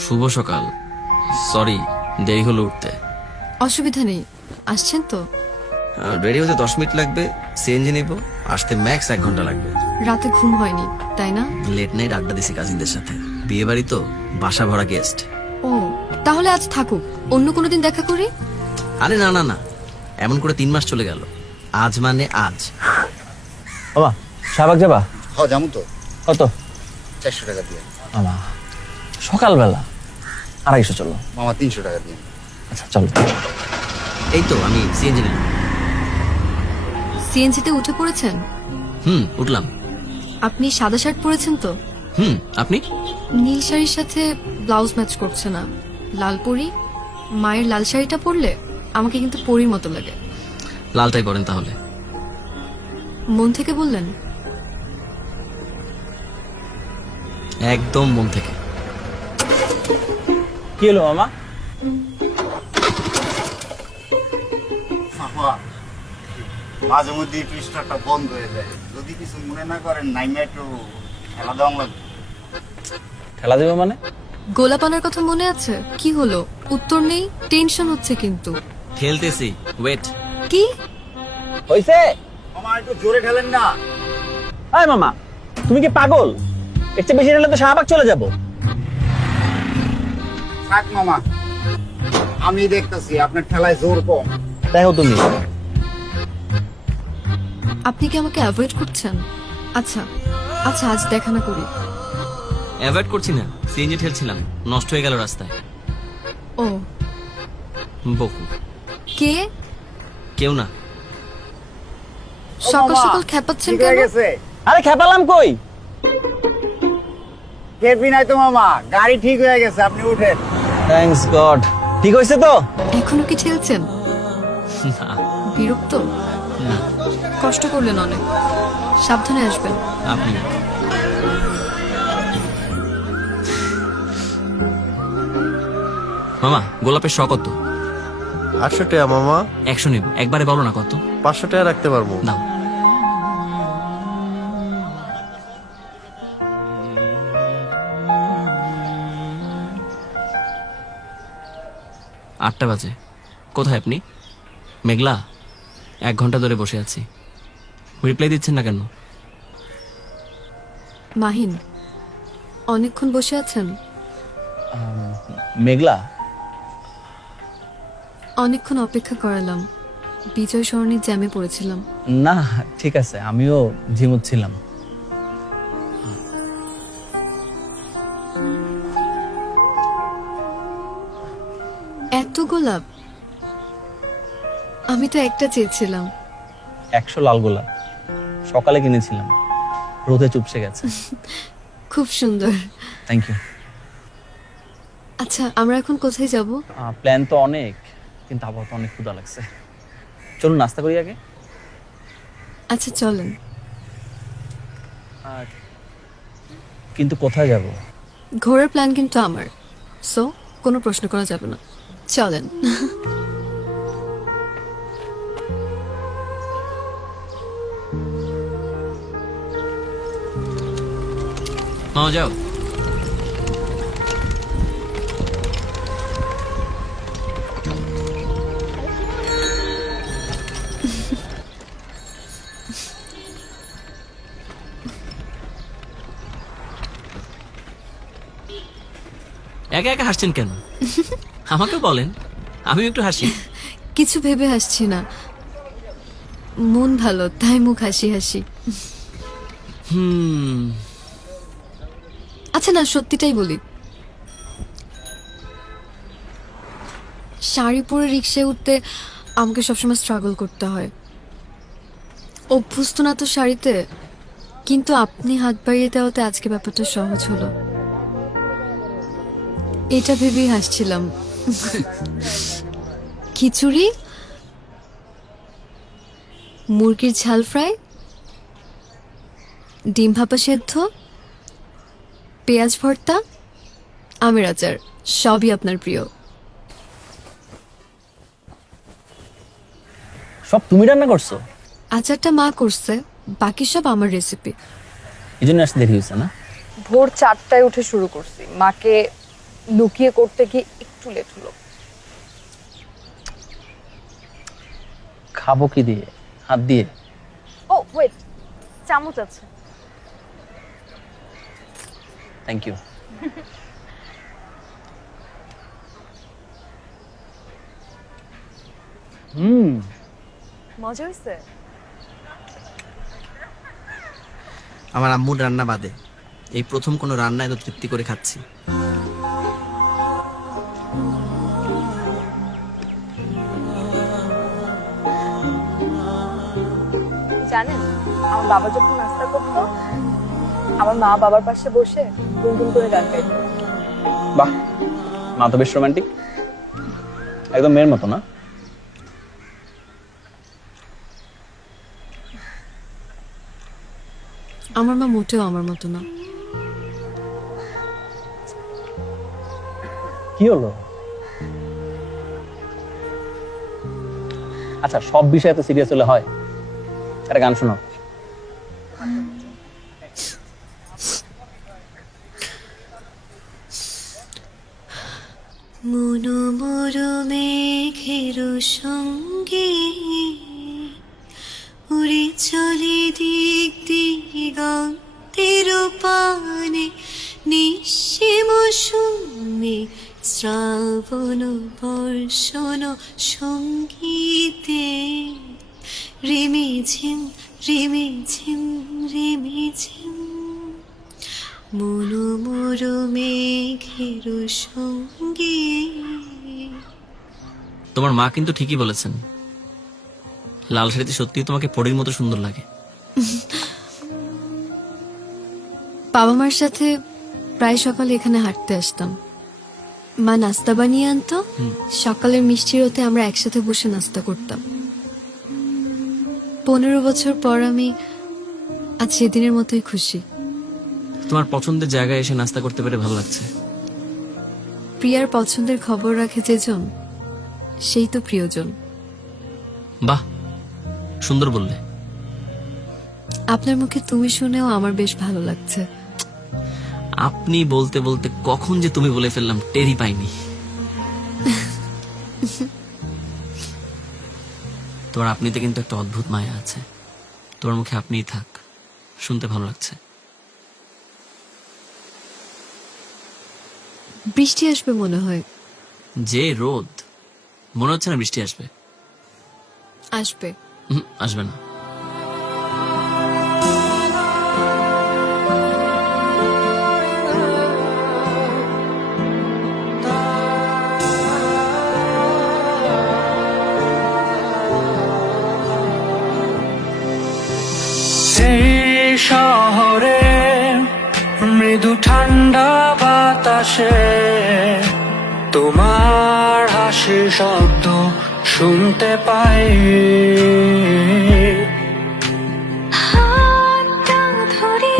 শুভ সকাল। সরি, দেরি হলো উঠতে। অসুবিধা নেই, আসছেন তো? রেডি হতে 10 মিনিট লাগবে, সিএনজি নেব, আসতে ম্যাক্স 1 ঘন্টা লাগবে। রাতে ঘুম হয়নি তাই না? লেট নাইট আড্ডা দিছি কাজিনদের সাথে, বিয়ে বাড়ি তো, বাসা ভরা গেস্ট। ও তাহলে আজ থাকুক, অন্য কোনো দিন দেখা করি। আরে না না না, এমন করে 3 মাস চলে গেল, আজ মানে আজ। মামা শাহবাগ যাবা? হ্যাঁ যাবো তো। কত? 400 টাকা দিয়ে। মামা সকালবেলা 250 চলো। মামা 300 টাকা দিয়ে। আচ্ছা চলো। এই তো আমি সিএনজি নিলাম। সিএনজিতে উঠে পড়েছেন? উঠলাম। আপনি সাদা শার্ট পরেছেন তো? আপনি? নীল শাড়ির সাথে ব্লাউজ ম্যাচ করছে না। লাল পরি, মায়ের লাল শাড়িটা পরলে আমাকে কিন্তু পরির মতো লাগে। লালটাই পরেন তাহলে। মন থেকে বললেন? একদম মন থেকে। কি হলো মামা? মামা মাঝে মধ্যে একটু স্টার্টটা বন্ধ হয়ে যায়, যদি কিছু মনে না করেন নাইমে একটু খেলা দেওয়া লাগবে। ঠেলা দেবে মানে? গোলাপ আনার কথা মনে আছে? কি হলো, উত্তর নেই? টেনশন হচ্ছে কিন্তু। ঠেলতেছি, ওয়েট। কি হইছে? মামা একটু জোরে ঠেলেন না। আয় মামা, তুমি কি পাগল? এর চেয়ে বেশি ঠেলে তো শাহবাগ চলে যাব। থাক মামা, আমি দেখতেছি আপনার ঠেলায় জোর কম। দেখো তুমি। আপনি কি আমাকে অ্যাভয়েড করছেন? আচ্ছা আচ্ছা, আজ দেখা না করি। অ্যাভয়েড করছি না, সিএনজি ঠেলছিলাম, নষ্ট হয়ে গেল রাস্তায়। ও বকু। কে? কেউ না। সকাল মামা, সকাল খেপাচ্ছেন ঠিক হয়ে কেন? গেছে। আরে খেপালাম কই? খেপি নাই তো মামা, গাড়ি ঠিক হয়ে গেছে, আপনি উঠেন। Thanks god. ঠিক হইছে তো? এখনো কি ঠেলছেন? না, বিরক্ত? না, কষ্ট করলেন অনেক, সাবধানে আসবেন। আপনি। মামা গোলাপের শ কত? 800 টাকা মামা। 100 নেব, একবারে বলো না কত। 500 টাকা রাখতে পারবো। দাও। আটটা বাজে, কোথায় আপনি? মেঘলা, 1 ঘন্টা ধরে বসে আছি, রিপ্লাই দিচ্ছেন না কেন? মাহিন, অনেকক্ষণ বসে আছেন? মেঘলা? অনেকক্ষণ অপেক্ষা করালাম, বিজয় সরণির জ্যামে পড়েছিলাম। না ঠিক আছে, আমিও ঝিমুচ্ছিলাম। এত গোলাপ? আমি তো একটা চেয়েছিলাম। 100 লাল গোলাপ সকালে কিনেছিলাম, রোদে চুপসে গেছে। খুব সুন্দর। Thank you. আচ্ছা, আমরা এখন কোথায় যাব? প্ল্যান তো অনেক, কিন্তু আপাতত অনেক ক্ষুধা লাগছে। চলুন নাস্তা করি আগে। আচ্ছা চলেন। কিন্তু কোথায় যাব? ঘোরার প্ল্যান কিন্তু আমার, সো কোনো প্রশ্ন করা যাবে না। চলেন। মামা যাও। একা একা হাসছেন কেন? আমাকে বলেন, আমিও একটু হাসি। কিছু ভেবে হাসছি না, মন ভালো তাই মুখ হাসি হাসি। আচ্ছা না, সত্যিটাই বলি, শাড়ি পরে রিক্সায় উঠতে আমাকে সবসময় স্ট্রাগল করতে হয়। অভ্যস্ত না তো শাড়িতে, কিন্তু আপনি হাত বাড়িয়ে দেওয়াতে আজকে ব্যাপারটা সহজ হলো। এটা ভেবেই হাসছিলাম। খিচুড়ি, মুরগির ঝাল ফ্রাই, ডিম ভাপা সেদ্ধ, পেঁয়াজ ভর্তা, আমের আচার, সবই আপনার প্রিয়। সব তুমি রান্না করছো? আচারটা মা করছে, বাকি সব আমার রেসিপি। এই জন্য আসতে দেরি হয়েছে না? ভোর 4টায় উঠে শুরু করছি, মাকে লুকিয়ে করতে গিয়ে একটু লেট হলো। খাবো কি দিয়ে? হাত দিয়ে? ও ওয়েট, চামচ আছে। Thank you. মজা হয়েছে? আমার আম্মুর রান্না বাদে এই প্রথম কোনো রান্না এত তৃপ্তি করে খাচ্ছি। জানেন, আমার বাবা যখন নাস্তা করতো, আমার মা বাবার পাশে বসে গুনগুন করে গান গাইতো। বাহ, মা তো বেশ রোমান্টিক, একদম মেয়ের মতো না? আমার মা মোটেও আমার মতো না। কি হলো? আচ্ছা, সব বিষয়ে এত সিরিয়াস হলে হয়? একটা গান শোনাও। মনোমর মেঘের সঙ্গে উড়ে চলে দিক দিগন্তের পানে, নিঃসীম শূন্যে শ্রাবণ বর্ষণ সঙ্গীতে, রিমিঝিম রিমিঝিম রিমিঝিম, মনোমর মেঘের সঙ্গে। তোমার মা কিন্তু ঠিকই বলেছেন, লাল শাড়িতে সত্যিই তোমাকে পরীর মতো সুন্দর লাগে। বাবা মার সাথে প্রায় সকালে এখানে হাঁটতে আসতাম। মা নাস্তা বানিয়ে আনতো, সকালের মিষ্টি রোদে আমরা একসাথে বসে নাস্তা করতাম। 15 বছর পর আমি আজ সেদিনের মতোই খুশি। তোমার পছন্দের জায়গায় এসে নাস্তা করতে পেরে ভালো লাগছে। প্রিয়ার পছন্দের খবর রাখে যেজন, সেই তো প্রিয়জন। বাহ, সুন্দর বললে। আপনার মুখে তুমি শুনেও আমার বেশ ভালো লাগছে। আপনি বলতে বলতে কখন যে তুমি বলে ফেললাম টেরই পাইনি। তোমার আপনিতে কিন্তু একটা অদ্ভুত মায়া আছে। তোমার মুখে আপনিই থাক, শুনতে ভালো লাগছে। বৃষ্টি আসবে মনে হয়। যে রোদ, মনে হচ্ছে না বৃষ্টি আসবে। আসবে। আসবে না। এই শহরে মৃদু ঠান্ডা বাতাসে তোমার হাসির শব্দ শুনতে পাই। হাতটা ধরে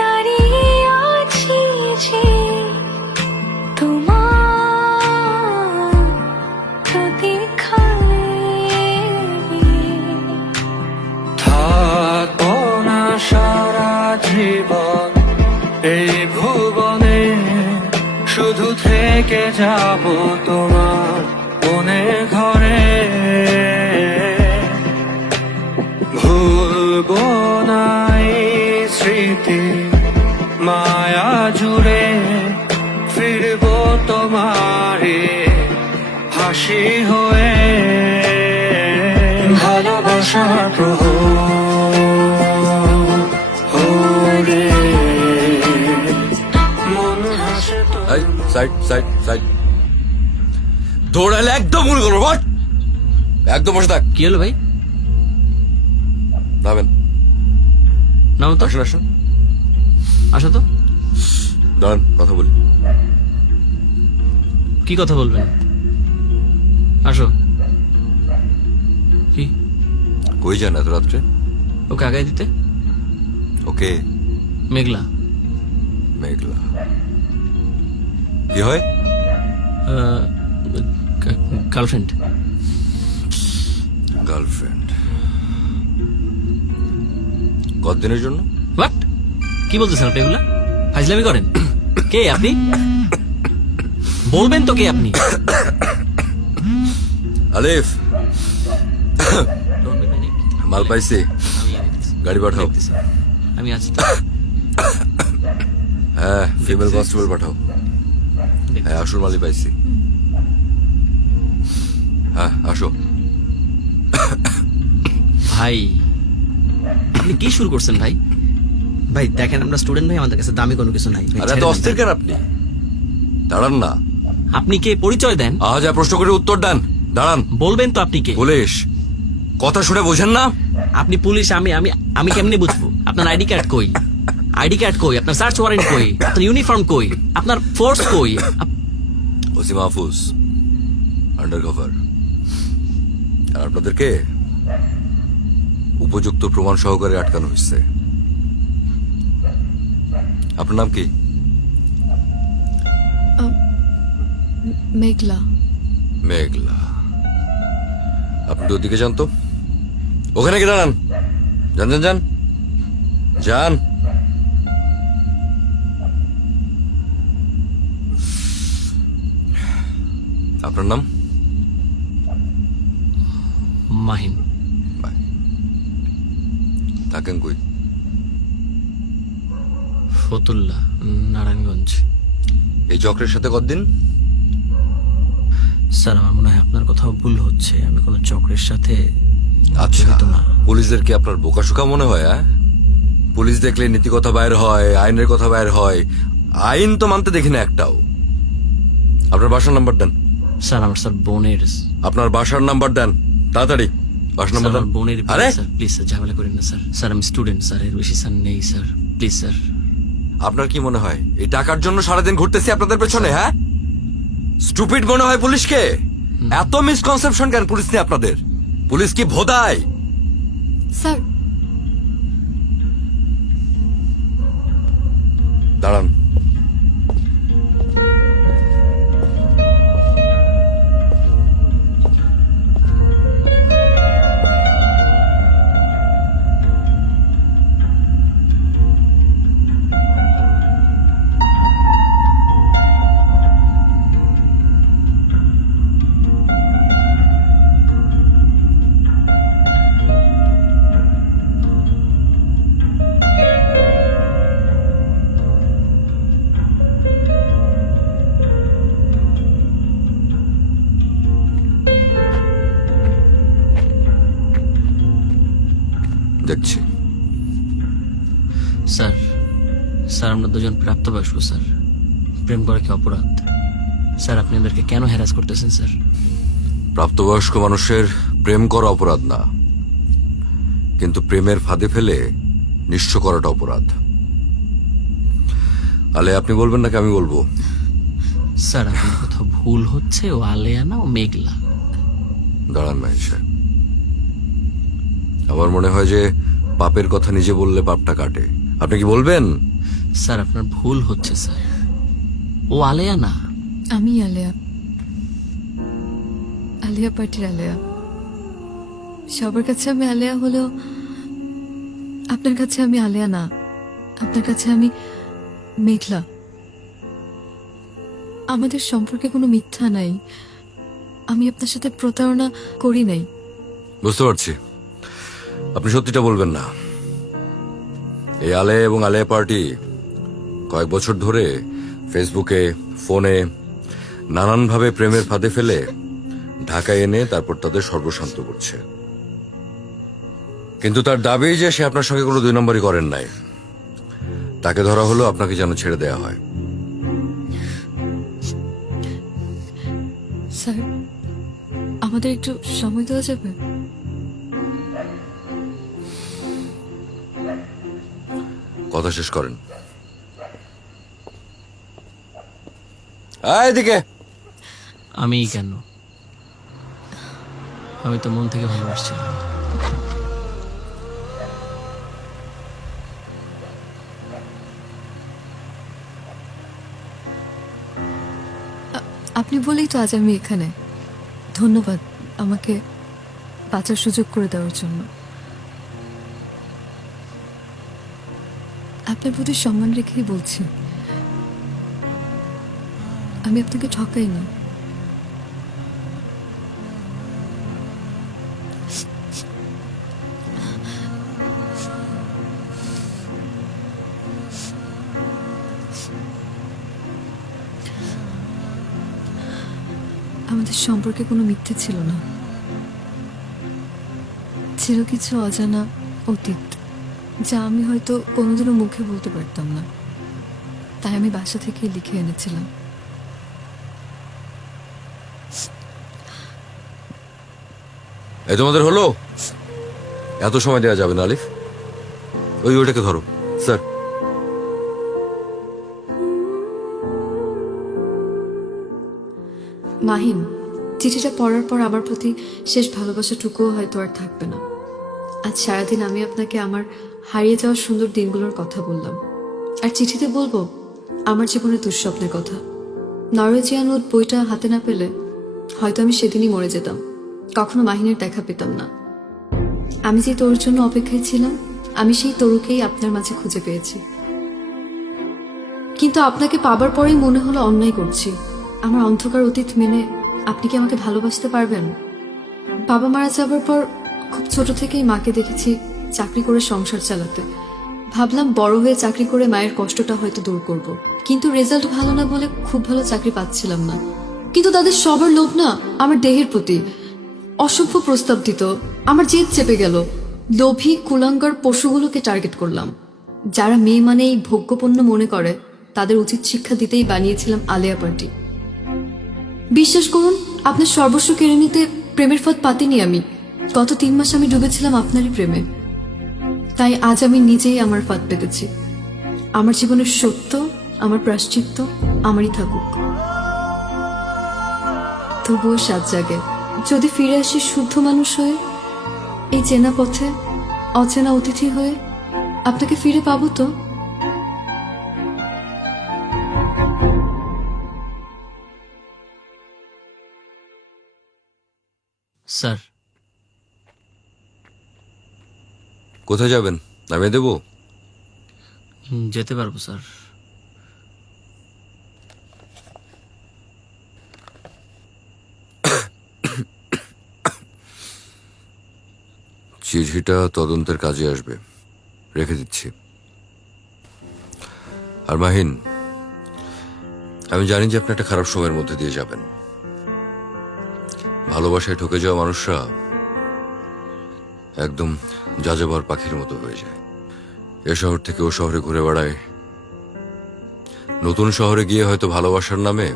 দাঁড়িয়ে আছি যে তোমার প্রতীক্ষায়। থাকবো না সারা জীবন এই ভুবনে, শুধু থেকে যাব তোমার মনে ঘরে। ভুলবো না এই স্মৃতি মায়া জুড়ে, ফিরবো তোমারে হাসি হয়ে। ভালোবাসার প্রহরে মন হাসে তো। সাইড সাইড সাইড, দৌড়ালে একদম ভুল করবো। বট একদম বসে থাক। কি হলো ভাই? নামেন, নাও তো, আসুন আসুন, আসো তো। দাঁড়ান কথা বলি। কি কথা বলবেন? আসো। কি? কই যান এত রাত্রে? ওকে আগায় দিতে। ওকে মেঘলা। মেঘলা কি হয়? গার্লফ্রেন্ড। গার্লফ্রেন্ড? কতদিনের জন্য? হোয়াট? কি বলতেছেন আপনি এগুলা? ফাজলামি করেন? কে আপনি? বলবেন তো কে আপনি? আলিফ, Don't be panic. মাল পাইছি, আমি দেখতেছি। গাড়ি পাঠাও। দেখতেছি। আমি আছি তো। হ্যাঁ, ফিমেল কনস্টেবল পাঠাও। হ্যাঁ, আসল মালই পাইছি। হ্যাঁ, আসো। ভাই আপনি কি শুরু করছেন ভাই? ভাই দেখেন আমরা স্টুডেন্ট ভাই, আমাদের কাছে দামি কোনো কিছু নাই ভাই, আরে ছেড়ে এত দেন অস্থির ভাই। কেন আপনি? দাঁড়ান না। আপনি কে পরিচয় দেন? যা প্রশ্ন করে উত্তর দেন। দাঁড়ান। বলবেন তো আপনি কে? পুলিশ, কথা শুনে বোঝেন না? আপনি পুলিশ, আমি আমি আমি কেমনে বুঝবো? আপনার আইডি কার্ড কই? আইডি কার্ড কই? আপনার সার্চ ওয়ারেন্ট কই? আপনার ইউনিফর্ম কই? আপনার ফোর্স কই? OC Mahfuz, under cover. আর আপনাদেরকে উপযুক্ত প্রমাণ সহকারে আটকানো হয়েছে। আপনার নাম কি? মেঘলা। মেঘলা। আপনি তো ওদিকে যান তো, ওখানে কি দাঁড়ান। যান যান যান যান। আপনার নাম? মাহিন। থাকেন কই? ফতুল্লা, নারায়ণগঞ্জ। এই চক্রের সাথে কতদিন? স্যার আমার মনে হয় আপনার কোথাও ভুল হচ্ছে, আমি কোনো চক্রের সাথে আচ্ছা, জড়িত না। পুলিশদের কি আপনার বোকাশোকা মনে হয়? পুলিশ দেখলে নীতি কথা বাইর হয়, আইনের কথা বাইর হয়। আইন তো মানতে দেখি না একটাও। আপনার বাসার নাম্বার দেন। স্যার আমার স্যার বোনের, আপনার বাসার নাম্বার দেন তাড়াতাড়ি। বাসার নাম্বার স্যার দেন। আমার বোনের আরে স্যার প্লিজ স্যার ঝামেলা করেন না স্যার। স্যার আমি স্টুডেন্ট স্যার, এর বেশি স্যার নেই স্যার, প্লিজ স্যার। আপনার কি মনে হয় এই টাকার জন্য সারাদিন ঘুরতেছি আপনাদের পেছনে? হ্যাঁ, স্টুপিড মনে হয় পুলিশকে? এত মিসকনসেপশন কেন পুলিশ নিয়ে আপনাদের? পুলিশ কি ভোদায়? স্যার দাঁড়ান। দেখছি। স্যার স্যার আমরা দুজন প্রাপ্তবয়স্ক স্যার, প্রেম করা কি অপরাধ? স্যার আপনি ওদেরকে কেন হ্যারাস করতেছেন স্যার? প্রাপ্তবয়স্ক মানুষের প্রেম করা অপরাধ না, কিন্তু প্রেমের ফাঁদে ফেলে নিঃস্ব করাটা অপরাধ। আলে আপনি বলবেন নাকি আমি বলবো? স্যার আপনার কোথাও ভুল হচ্ছে, ও আলেয়া না, ও মেঘলা। দাঁড়ান মাহিন সাহেব, আমার মনে হয় যে পাপের কথা নিজে বললে পাপটা কাটে। আপনি কি বলবেন? স্যার আপনার ভুল হচ্ছে স্যার, ও আলেয়া না। আমি আলেয়া, আলিয়া পার্টির আলেয়া। সবার কাছে আমি আলেয়া হলেও আপনার কাছে আমি আলেয়া না, আপনার কাছে আমি মেঘলা। আমাদের সম্পর্কে কোনো মিথ্যা নাই, আমি আপনার সাথে প্রতারণা করি নাই। বুঝতে পারছি, আপনি সত্যিটা বলবেন না। এই আলে এবং আলেয়া পার্টি কয়েক বছর ধরে ফেসবুকে, ফোনে নানানভাবে প্রেমের ফাঁদে ফেলে ঢাকায় এনে তারপর তাদের সর্বশান্ত করছে। কিন্তু তার দাবি যে সে আপনার সঙ্গে কোনো দুই নম্বরই করেন নাই। তাকে ধরা হলো, আপনাকে যেন ছেড়ে দেয়া হয়। স্যার আমাদের একটু সময় দেওয়া যাবে? কথা শেষ করেন। এদিকে। আমি কেন? আমি তো মন থেকে ভালোবাসছিলাম। আপনি বলেই তো আজ আমি এখানে। ধন্যবাদ আমাকে বাঁচার সুযোগ করে দেওয়ার জন্য। আপনার প্রতি সম্মান রেখেই বলছি, আমি আপনাকে ঠকাইনি। আমাদের সম্পর্কে কোনো মিথ্যে ছিল না, ছিল কিছু অজানা অতীত যা আমি হয়তো কোনোদিনও মুখে বলতে পারতাম না, তাই আমি বাসা থেকে লিখে এনেছিলাম। এই তোমাদের হলো? এত সময় দেওয়া যাবে না আলিফ। ওইটাকে ধরো স্যার। মাহিন, চিঠিটা পড়ার পর আমার প্রতি শেষ ভালোবাসাটুকুও হয়তো আর থাকবে না। আজ সারাদিন আমি আপনাকে আমার হারিয়ে যাওয়া সুন্দর দিনগুলোর কথা বললাম, আর চিঠিতে বলবো আমার জীবনের দুঃস্বপ্নের কথা। নরওয়েজিয়ান উড বইটা হাতে না পেলে হয়তো আমি সেদিনই মরে যেতাম, কখনো মাহিনের দেখা পেতাম না। আমি যে তোর জন্য অপেক্ষায় ছিলাম, আমি সেই তরুকেই আপনার মাঝে খুঁজে পেয়েছি। কিন্তু আপনাকে পাবার পরেই মনে হলো অন্যায় করছি। আমার অন্ধকার অতীত মেনে আপনি কি আমাকে ভালোবাসতে পারবেন? বাবা মারা যাবার পর খুব ছোট থেকেই মাকে দেখেছি চাকরি করে সংসার চালাতে। ভাবলাম বড় হয়ে চাকরি করে মায়ের কষ্টটা হয়তো দূর করব, কিন্তু রেজাল্ট ভালো না বলে খুব ভালো চাকরি পাচ্ছিলাম না। কিন্তু তাদের সবার লোভ না আমার দেহের প্রতি। অসভ্য প্রস্তাব দিত, আমার জেদ চেপে গেল। লোভী কুলাঙ্গার পশুগুলোকে টার্গেট করলাম। যারা মেয়ে মানেই ভোগ্যপণ্য মনে করে তাদের উচিত শিক্ষা দিতেই বানিয়েছিলাম আলেয়া পার্টি। বিশ্বাস করুন, আপনার সর্বস্ব কেড়ে নিতে প্রেমের ফাঁদ পাতিনি আমি। গত 3 মাস আমি ডুবেছিলাম আপনারই প্রেমে, তাই আজ আমি নিজেই আমার ফাঁদ পেতেছি। আমার জীবনের সত্য, আমার প্রায়শ্চিত্ত আমারই থাকুক। তবুও সাত জাগে, যদি ফিরে আসি শুদ্ধ মানুষ হয়ে, এই চেনা পথে অচেনা অতিথি হয়ে, আপনাকে ফিরে পাবো তো? স্যার, কোথায় যাবেন? নামিয়ে দেবো? যেতে পারবো স্যার। চিঠিটা তদন্তের কাজে আসবে, রেখে দিচ্ছি। আর মাহিন, আমি জানি যে আপনি একটা খারাপ সময়ের মধ্যে দিয়ে যাবেন। ভালোবাসায় ঠকে যাওয়া মানুষরা একদম যাযাবর পাখির মতো হয়ে যায়। এ শহর থেকে ও শহরে ঘুরে বেড়ায়, নতুন শহরে গিয়ে হয়তো ভালোবাসার নামে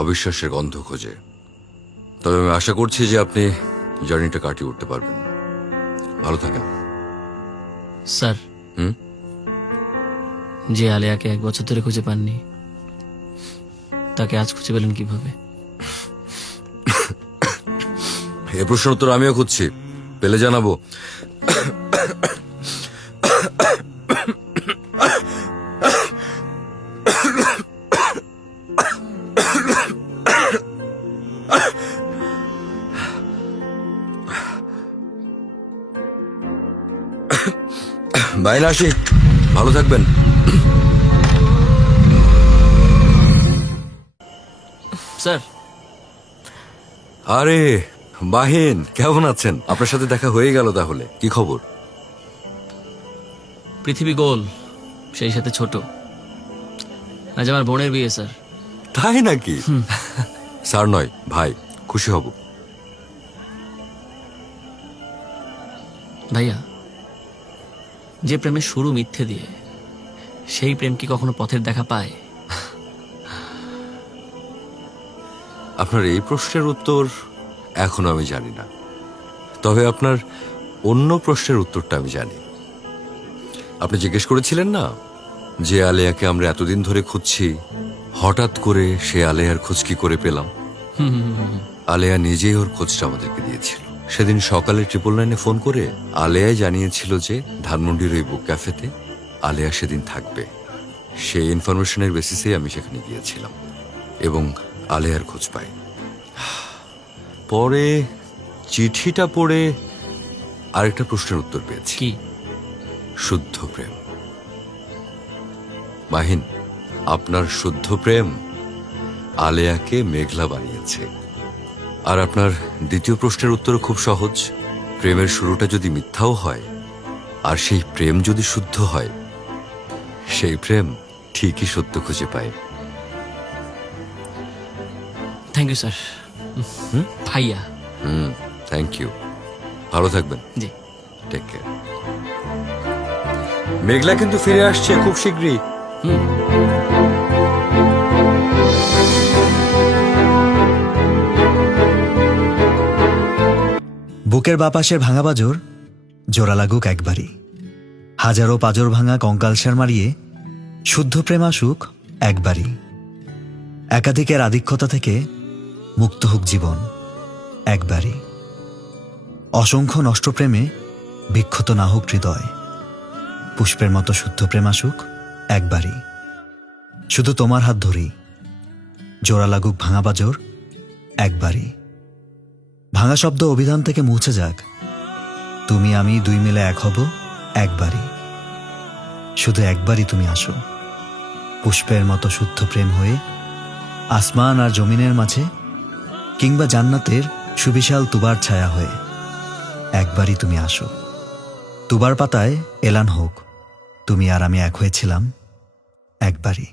অবিশ্বাসের গন্ধ খোঁজে। তবে আমি আশা করছি যে আপনি জার্নিটা কাটিয়ে উঠতে পারবেন। ভালো থাকেন। স্যার, যে আলিয়াকে 1 বছর ধরে খুঁজে পাননি, তাকে আজ খুঁজে পেলেন কিভাবে? এ প্রশ্নের উত্তর আমিও খুঁজছি, পেলে জানাবো। বাইরে আসি, ভালো থাকবেন। স্যার, আরে বাহিন, কেমন আছেন? আপনার সাথে দেখা হয়ে গেল তাহলে। কি খবর? পৃথিবী গোল, সেই সাথে ছোট। আজ আমার বোনের বিয়ে স্যার। তাই নাকি? স্যার নয় ভাই, খুশি হব। ভাইয়া, যে প্রেমের শুরু মিথ্যে দিয়ে, সেই প্রেম কি কখনো পথের দেখা পায়? আপনার এই প্রশ্নের উত্তর এখনো আমি জানি না, তবে আপনার অন্য প্রশ্নের উত্তরটা আমি জানি। আপনি জিজ্ঞেস করেছিলেন না যে আলেয়াকে আমরা এতদিন ধরে খুঁজছি, হঠাৎ করে সে আলেয়ার খোঁজ কি করে পেলাম? আলেয়া নিজেই ওর খোঁজটা আমাদেরকে দিয়েছিল। সেদিন সকালে 999-এ ফোন করে আলেয়াই জানিয়েছিল যে ধানমন্ডির ওই বুক ক্যাফেতে আলেয়া সেদিন থাকবে। সেই ইনফরমেশনের বেসিসেই আমি সেখানে গিয়েছিলাম এবং আলেয়ার খোঁজ পাই। পরে চিঠিটা পড়ে আরেকটা প্রশ্নের উত্তর পেয়েছি। কি? শুদ্ধ প্রেম। মাহিন, আপনার শুদ্ধ প্রেম আলেয়াকে মেঘলা বানিয়েছে। আর আপনার দ্বিতীয় প্রশ্নের উত্তর খুব সহজ। প্রেমের শুরুটা যদি মিথ্যাও হয়, আর সেই প্রেম যদি শুদ্ধ হয়, সেই প্রেম ঠিকই সত্য খুঁজে পায়। Thank you sir. ভাইয়া। Thank you. ভালো থাকবেন। জি। Take care. মেঘলা কিন্তু ফিরে আসছে খুব শীঘ্রই। বুকের বাপাশের ভাঙা পাজর জোড়া লাগুক একবারই, হাজারো পাজর ভাঙা কঙ্কালসার মারিয়ে শুদ্ধ প্রেম আসুক একবারই। একাধিকের আধিক্যতা থেকে মুক্ত হোক জীবন একবারই। অসংখ্য নষ্ট প্রেমে বিক্ষত না হোক হৃদয়, পুষ্পের মতো শুদ্ধ প্রেম আসুক একবারই। শুধু তোমার হাত ধরেই জোড়া লাগুক ভাঙা পাজর একবারই। ভাঙা শব্দ অভিধান থেকে মুছে যাক, তুমি আমি দুই মিলে এক হব একবারই। শুধু একবারই তুমি আসো, পুষ্পের মতো শুদ্ধ প্রেম হয়ে আসমান আর জমিনের মাঝে, কিংবা জান্নাতের সুবিশাল তুবার ছায়া হয়ে। একবারই তুমি আসো, তুবার পাতায় এলান হোক, তুমি আর আমি এক হয়েছিলাম একবারই।